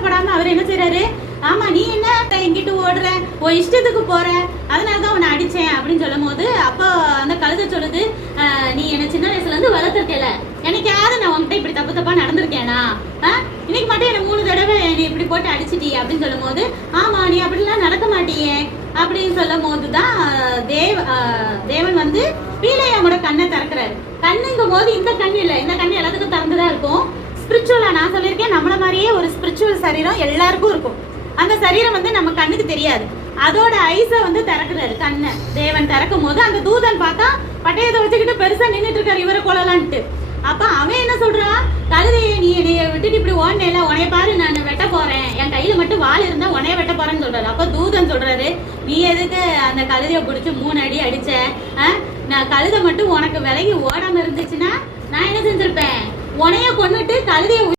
சங்கடப்படாம அவர் என்ன செய்யறாரு, ஆமா நீ என்ன எங்கிட்டு ஓடுற, உன் இஷ்டத்துக்கு போற, அதனாலதான் உன்னை அடிச்சேன் அப்படின்னு சொல்லும் போது அப்போ அந்த கழுதை சொல்லுது, நீ என்ன சின்ன வயசுல இருந்து வளர்த்துருக்கல, என்னைக்காவது நான் உன்கிட்ட இப்படி தப்பு தப்பா நடந்திருக்கேனா, இன்னைக்கு மட்டும் என்ன 3 தடவை நீ இப்படி போட்டு அடிச்சிட்டி அப்படின்னு சொல்லும் போது, ஆமா நீ அப்படிலாம் நடக்க மாட்டியே அப்படின்னு சொல்லும் போதுதான் தேவன் வந்து பீலையாமோட கண்ணை திறக்கிறாரு. கண்ணுங்கும் போது இந்த கண் இல்லை, இந்த கண் எல்லாத்துக்கும் திறந்துதான் இருக்கும். ஸ்பிரிச்சுவலா நான் சொல்லியிருக்கேன், நம்மள மாதிரியே ஒரு ஸ்பிரிச்சுவல் சரீரம் எல்லாருக்கும் இருக்கும். அந்த சரீரம் வந்து நம்ம கண்ணுக்கு தெரியாது. அதோட ஐஸ வந்து திறக்குறாரு கண்ணை. தேவன் திறக்கும் போது அந்த தூதன் பார்த்தா பட்டயத்தை வச்சுக்கிட்டு பெருசா நின்றுட்டு இருக்காரு இவரை கொள்ளலான்ட்டு. அப்ப அவன் என்ன சொல்றான், கழுதையை நீ என்னைய விட்டுட்டு இப்படி ஓடனேல, உனைய பாரு நான் வெட்ட போறேன், என் கையில மட்டும் வால் இருந்தா உனைய வெட்ட போறேன்னு சொல்றாரு. அப்ப தூதன் சொல்றாரு, நீ எதுக்கு அந்த கழுதையை பிடிச்சி 3 அடி அடிச்ச, நான் கழுதை மட்டும் உனக்கு விலகி ஓடாம இருந்துச்சுன்னா நான் என்ன செஞ்சிருப்பேன், உனைய கொண்டுட்டு கழுதையை